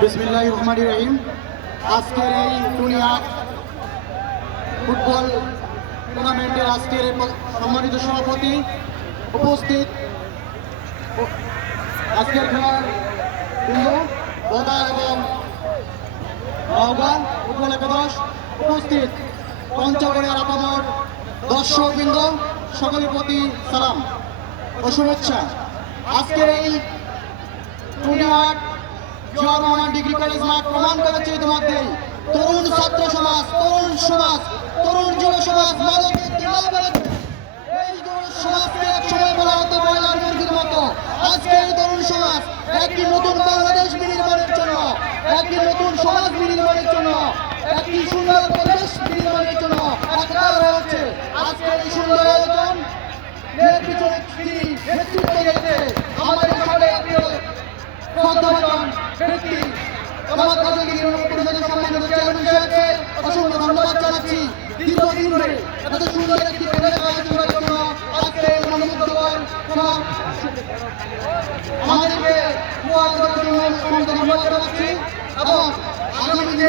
বিসমিল্লাহির রহমানির রহিম। আজকের এই দুনিয়া ফুটবল টুর্নামেন্টের আজকের সম্মানিত সভাপতি উপস্থিত, আজকের খেলার বিন্দু বোদা এবং নওগাঁ ফুটবল একাদশ উপস্থিত, পঞ্চগড়ের আপামর দর্শক বৃন্দ, সকলের প্রতি সালাম ও শুভেচ্ছা। আজকের এই tournament Zia Rahman degree college মাঠ প্রমাণ করেছে ইতিমধ্যেই তরুণ ছাত্র সমাজ, তরুণ যুব সমাজ মাদকের খেলা করেছে। এই তরুণ সমাজকে এক সময় বলা হতো ময়লার মুরগির মতো। আজকে এই তরুণ সমাজ একটি নতুন বাংলাদেশ বিনির্মাণের জন্য, একটি নতুন সমাজ বিনির্মাণের জন্য, একটি সুন্দর পরিবেশ বিনির্মাণের জন্য একাকার হয়েছে। আজকে এই সুন্দর আয়োজন নেতৃত্ব দিয়েছে আমাদের সকলের প্রিয় শ্রদ্ধাভাজন ব্যক্তি জামাত রাজনৈতিক পরিষদের সম্মানিত চেয়ারম্যান সাহেবকে অসংখ্য ধন্যবাদ জানাচ্ছি। দীর্ঘদিন ধরে এত সুন্দর একটি প্যানেল আয়োজন করার জন্য আজকে মনোমুগ্ধকর আমাদেরকে ধন্যবাদ জানাচ্ছি এবং আগামী দিনে